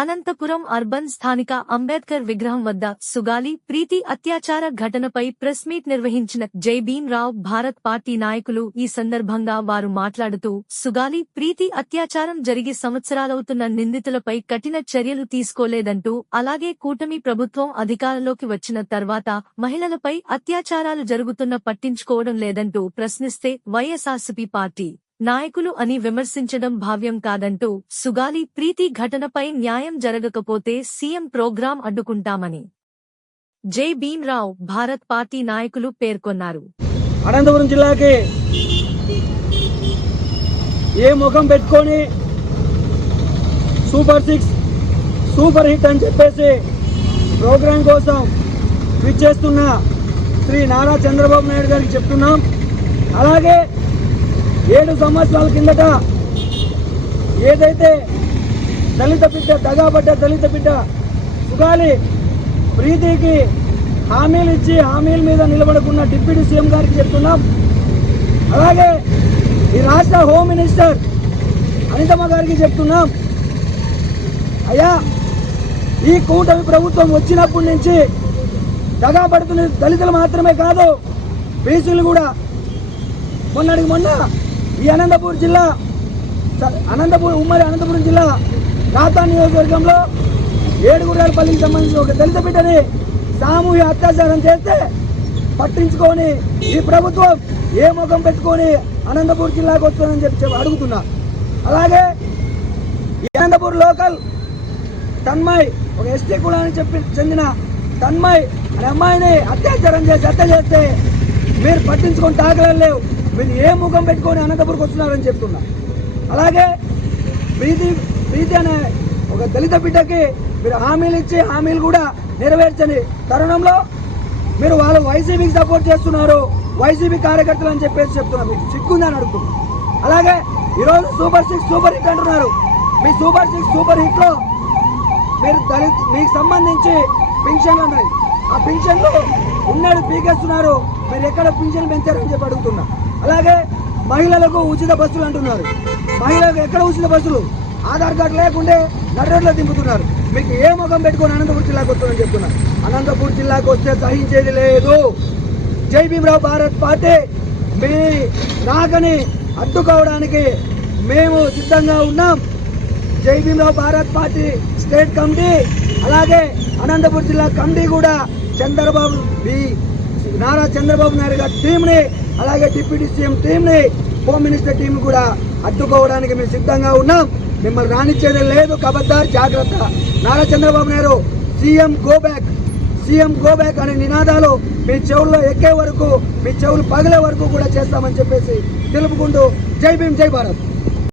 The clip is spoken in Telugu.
అనంతపురం అర్బన్ స్థానిక అంబేద్కర్ విగ్రహం వద్ద సుగాలి ప్రీతి అత్యాచార ఘటనపై ప్రెస్ మీట్ నిర్వహించిన జై భీమ్ రావ్ భారత్ పార్టీ నాయకులు. ఈ సందర్భంగా వారు మాట్లాడుతూ సుగాలి ప్రీతి అత్యాచారం జరిగి సంవత్సరాలవుతున్న నిందితులపై కఠిన చర్యలు తీసుకోలేదంటూ, అలాగే కూటమి ప్రభుత్వం అధికారంలోకి వచ్చిన తర్వాత మహిళలపై అత్యాచారాలు జరుగుతున్న పట్టించుకోవడం లేదంటూ ప్రశ్నిస్తే వైఎస్ఆర్సీపీ పార్టీ నాయకులు అని విమర్శించడం భావ్యం కాదంటూ, సుగాలి ప్రీతి ఘటనపై న్యాయం జరగకపోతే సీఎం ప్రోగ్రాం అడ్డుకుంటామని జై భీమ్ రావ్ భారత్ పార్టీ నాయకులు పేర్కొన్నారు. అనంతపురం జిల్లాకి ఏ ముఖం పెట్టుకొని సూపర్ 6 సూపర్ హిట్ అని చెప్పేసి ప్రోగ్రాం కోసం విచ్చేస్తున్న శ్రీ నారా చంద్రబాబు నాయుడు గారికి చెప్తున్నాం. అలాగే 7 సంవత్సరాల కిందట ఏదైతే దళిత బిడ్డ దగాబడ్డ దళిత బిడ్డ సుగాలి ప్రీతికి హామీలు ఇచ్చి హామీల మీద నిలబడుకున్న డిప్యూటీ సీఎం గారికి చెప్తున్నాం. అలాగే ఈ రాష్ట్ర హోమ్ మినిస్టర్ అనితమ్మ గారికి చెప్తున్నాం. అయ్యా, ఈ కూటమి ప్రభుత్వం వచ్చినప్పటి నుంచి దగాబడుతున్న దళితులు మాత్రమే కాదు, బీసీలు కూడా. మొన్న ఈ ఉమ్మడి అనంతపురం జిల్లా రాతా నియోజకవర్గంలో ఏడుగురాలపల్లికి సంబంధించిన ఒక దళిత బిడ్డని సామూహిక అత్యాచారం చేస్తే పట్టించుకొని ఈ ప్రభుత్వం ఏ ముఖం పెట్టుకొని అనంతపురం జిల్లాకు వస్తుందని చెప్పి అడుగుతున్నా. అలాగే ఈ అనంతపురం లోకల్ తన్మయ్, ఒక ఎస్టీ కులానికి చెందిన తన్మయ్ అనే అమ్మాయిని అత్యాచారం చేసి హత్య చేస్తే మీరు పట్టించుకొని తాగలేవు. మీరు ఏ ముఖం పెట్టుకొని అనంతపురంకి వస్తున్నారని చెప్తున్నా. అలాగే ప్రీతి అనే ఒక దళిత బిడ్డకి మీరు హామీలు ఇచ్చి హామీలు కూడా నెరవేర్చని తరుణంలో మీరు వాళ్ళు వైసీపీకి సపోర్ట్ చేస్తున్నారు, వైసీపీ కార్యకర్తలు అని చెప్పేసి చెప్తున్నారు. మీకు సిగ్గుందని అడుగుతున్నారు. అలాగే ఈరోజు సూపర్ 6 సూపర్ హిట్ అంటున్నారు. మీ సూపర్ 6 సూపర్ హిట్లో మీరు మీకు సంబంధించి పింఛన్లు ఉన్నాయి. ఆ పింఛన్లు ఉన్నాడు పీకేస్తున్నారు. మీరు ఎక్కడ పింఛన్లు పెంచారని చెప్పి అడుగుతున్నా. అలాగే మహిళలకు ఉచిత బస్సులు అంటున్నారు. మహిళలకు ఎక్కడ ఉచిత బస్సులు? ఆధార్ కార్డు లేకుంటే నడ్రోడ్లో దింపుతున్నారు. మీకు ఏ ముఖం పెట్టుకొని అనంతపురం జిల్లాకు వస్తుందని చెప్తున్నారు. అనంతపురం జిల్లాకు వస్తే సహించేది లేదు. జై భీమ్ రావ్ భారత్ పార్టీ మీ రాకని అడ్డుకోవడానికి మేము సిద్ధంగా ఉన్నాం. Jai Bhim Rao Bharat party state committee, అలాగే అనంతపురం జిల్లా కమిటీ కూడా నారా చంద్రబాబు నాయుడు గారి టీంని, అలాగే డిప్యూటీ సీఎం టీంని, హోమ్ మినిస్టర్ టీం కూడా అడ్డుకోవడానికి మేము సిద్ధంగా ఉన్నాం. మిమ్మల్ని రానిచ్చేదే లేదు. ఖబర్దార్, జాగ్రత్త. Nara Chandrababu Naidu CM go back అనే నినాదాలు మీ చెవుల్లో ఎక్కే వరకు, మీ చెవులు పగిలే వరకు కూడా చేస్తామని చెప్పేసి తెలుపుకుంటూ జై భీమ్, జై భారత్.